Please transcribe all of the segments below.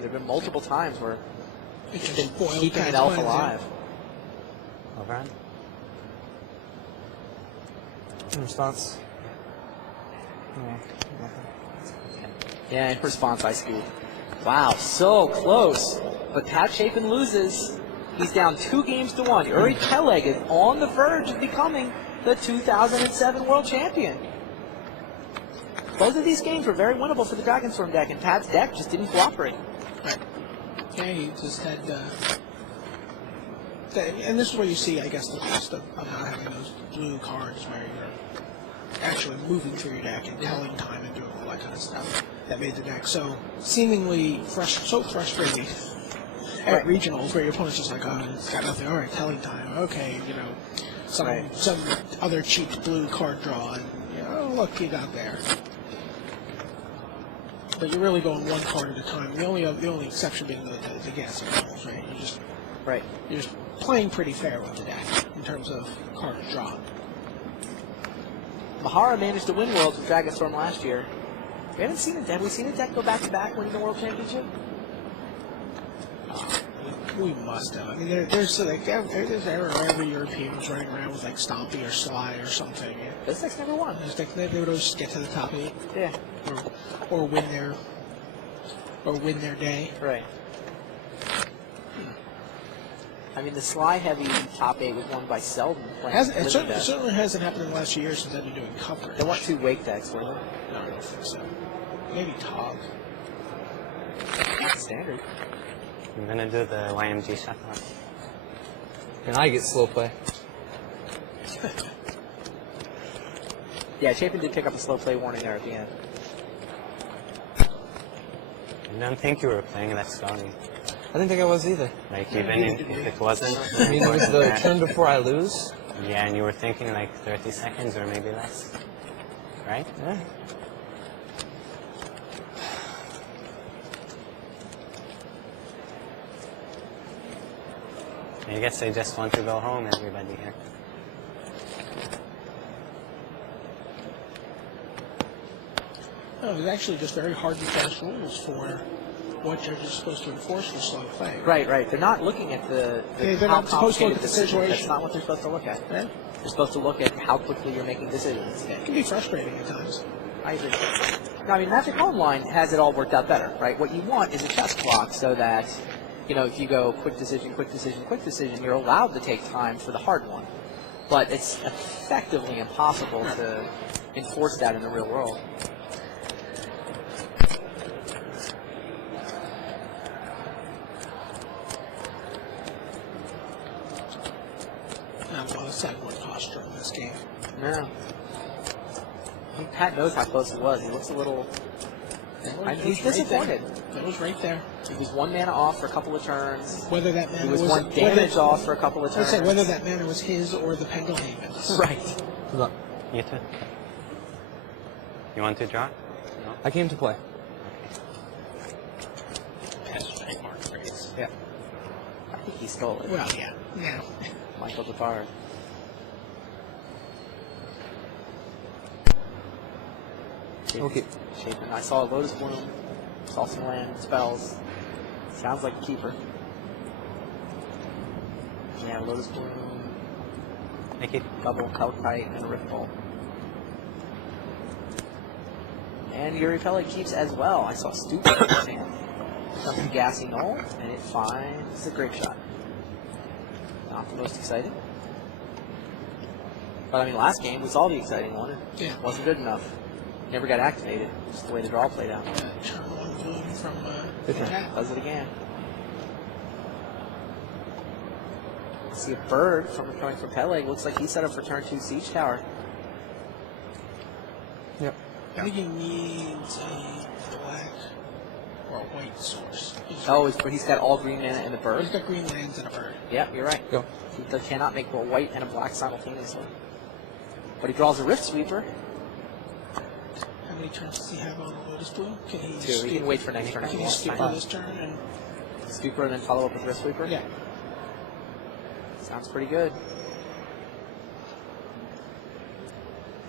game. There have been multiple times where It's it's just been boiled keeping past an elf plans, yeah. alive. Overrun. In response. Yeah, in response, I scoop. Wow, so close. But Pat Chapin loses. He's down 2-1. Uri Peleg is on the verge of becoming the 2007 world champion. Both of these games were very winnable for the Dragonstorm deck, and Pat's deck just didn't cooperate. Right. Yeah, he just had. And this is where you see, I guess, the cost of not having those blue cards where you're actually moving through your deck and telling time and doing all that kind of stuff that made the deck so seemingly so frustrating at regionals where your opponent's just like, oh, it's got nothing. All right, telling time. Okay, you know, some other cheap blue card draw, and you know, oh, look, you got there. But you're really going one card at a time. The only exception being the guessing rolls, right? You're just playing pretty fair with the deck in terms of card draw. Mahara managed to win Worlds with Dragonstorm last year. Have we seen a deck go back-to-back winning the World Championship? We must have. I mean, there's every European was running around with like Stompy or Sly or something. This deck's never won. They would always get to the top 8. Yeah. Or win their day. Right. I mean, the Sly-heavy top 8 was won by Selden. It certainly hasn't happened in the last few years since I've been doing coverage. They want 2 Wake decks, were they? No, I don't think so. Maybe Tog. Standard. I'm going to do the YMG shuffle. And I get slow play. Yeah, Chapin did pick up a slow play warning there at the end. I don't think you were playing that strong. I didn't think I was either. Like, even if it wasn't. I mean, it was the turn before I lose. Yeah, and you were thinking like 30 seconds or maybe less. Right? Yeah. I guess I just want to go home, everybody here. No, it's actually just very hard to pass rules for what judges are supposed to enforce for slow play. Right. They're not looking at the They're how not supposed to look complicated at the decision. situation. That's not what they're supposed to look at. Yeah. They're supposed to look at how quickly you're making decisions. It can be frustrating at times. I agree. No, I mean, Magic Online has it all worked out better, right? What you want is a chess clock so that, you know, if you go quick decision, you're allowed to take time for the hard one. But it's effectively impossible to enforce that in the real world. Not a lot of sideboard posture in this game. No. I mean, Pat knows how close it was. He looks a little... he's disappointed. It was right there. He was 1 mana off for a couple of turns. Whether that mana He was 1 damage off for a couple of I'd turns. say whether that mana was his or the Pendelhaven's. Right. Look, You too. You want to draw? No? I came to play. That's trademark phrase. Yeah. I think he stole it. Well, yeah. Now. Michael Jafar. Okay. Chapin. I saw a Lotus Bloom. Saw some land spells. Sounds like a keeper. Yeah, Lotus Bloom. Make it. Double Kalkite and a Rift Bolt. And Uri Peleg keeps as well. I saw Stupid in his hand. Comes to Gassy Knoll, and it finds the Grape Shot. Not the most exciting. But I mean, last game we saw the exciting one. Yeah. It wasn't good enough. Never got activated. Just the way the draw played out. Turn 1 bloom from Yeah. Does it again. See a bird from coming from Peleg. Looks like he's set up for turn 2 Siege Tower. Yep. I think he needs a black or a white source. But he's got all green mana and the bird. He's got green lands and a bird. Yeah, you're right. Go. He cannot make a white and a black simultaneously. But he draws a Rift Sweeper. How many turns does he have on Lotus Bloom? Can he 2. He can wait for next turn. Can he skip this turn and Sweeper and then follow up with Rift Sweeper? yeah. Sounds pretty good.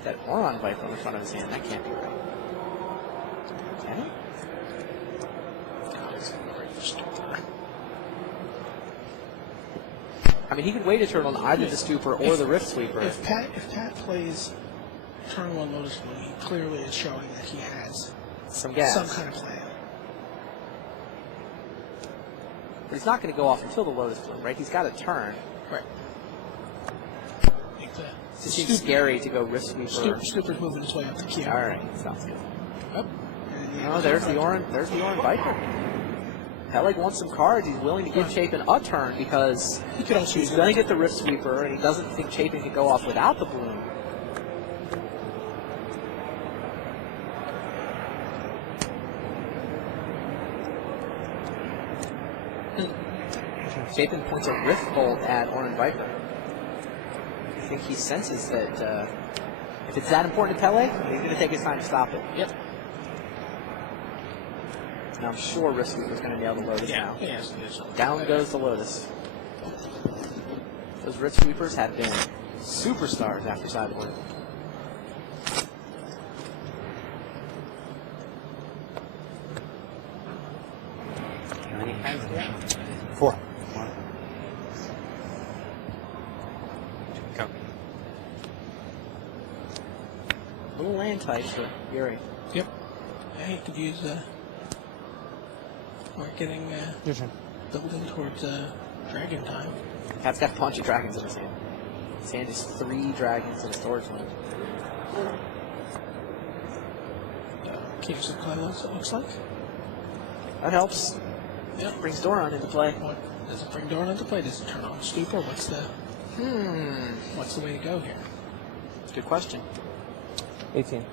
That Oron Viper in front of his hand, that can't be right. Can it? God, it's a great I mean, he could wait a turn on either the Stupor or the Rift Sweeper. If Pat plays turn 1 Lotus Bloom, he clearly is showing that he has Some gas. some kind of plan. But he's not going to go off until the Lotus Bloom, right? He's got to turn. Right. It seems scary to go Rift Sweeper. Stupor's moving his way up the queue. All right, sounds good. Up. Oh, there's the Orin Viper. Peleg wants some cards. He's willing to give Chapin a turn because He could also he's use going to it. get the Rift Sweeper, and he doesn't think Chapin can go off without the Bloom. Chapin points a Rift Bolt at Orin Viper. I think he senses that if it's that important to Peleg, he's going to take his time to stop it. Yep. And I'm sure Rift Sweeper's going to nail the Lotus now. Yes. Down goes the Lotus. Those Rift Sweepers have been superstars after Sideboard. How many cards do you have? 4. Go. Little land type for Yuri. Yep. Yeah, he could use. We're getting Your turn. building towards Dragon time. Pat's got a bunch of dragons in his hand. His hand is 3 dragons in a storage limit. Caves of Kylos, it looks like. That helps. Yep. Brings Doron into play. What does it bring Doran into play? Does it turn on Stupor? What's the way to go here? Good question. 18.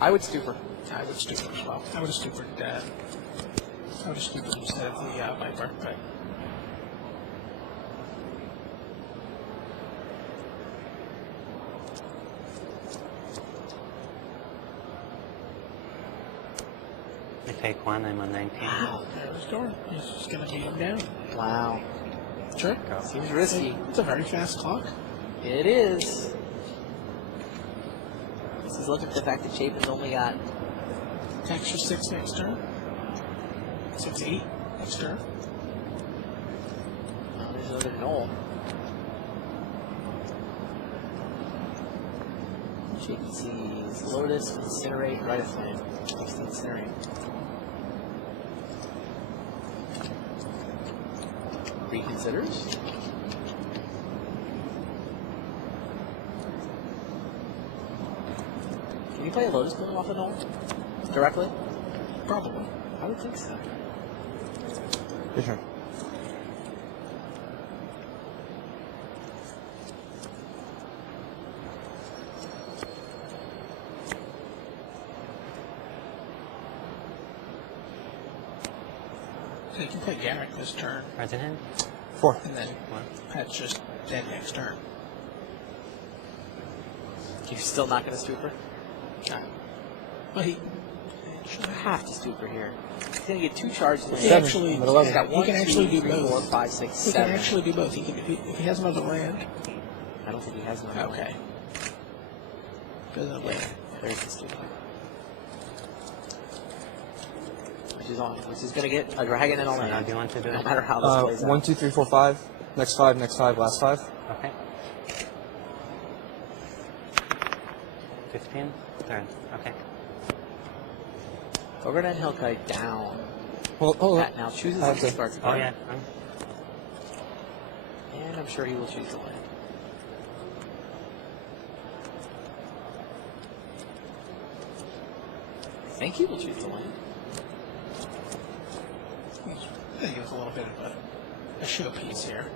I would Stupor. I would Stupor as well. I would have Stupored. I would have Stupored instead of the Viper. Right. I take 1, I'm on 19. Wow. There's Doran. He's just going to beat him down. Wow. Sure. Seems risky. It's a very fast clock. It is. This is looking at the fact that Chapin's only got Texture 6 next turn. 6-8 next turn. there's another Knoll. Chapin sees Lotus, Incinerate, Rite of Flame. Takes the Incinerate. Reconsiders. Can you play a Lotus Bloom off a Knoll? Directly? Probably. I would think so. Your turn. So you can play Garrick this turn, Cards in hand? 4. and then Pat's just dead next turn. You're still not going to Stupor? But he You have to Stupor here. He's going to get 2 charges. in the He hand. actually, I'm at 11. He's got he 1, can 2, actually do 3, both. 4, 5, 6, He 7. can actually do both. If he has another land. I don't think he has one. Okay. Doesn't land. There's the Stupor. Which is going to get a dragon and a So now land. do you want to do No it? matter how this plays 1, out. 2, 3, 4, 5. Next 5, last 5. Okay. 15? Third. Okay. Ogre and Hellkite down. Hold on. Pat now chooses I have to to- start the Oh, card. yeah. And I'm sure he will choose the land. I think he will choose the land. I think it was a little bit of a showpiece here.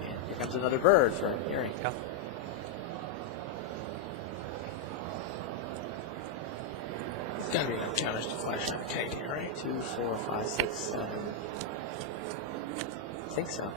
And here comes another bird for Yuri. Go. There's got to be enough counters to flash on a keg here, right? 2, 4, 5, 6, 7. I think so.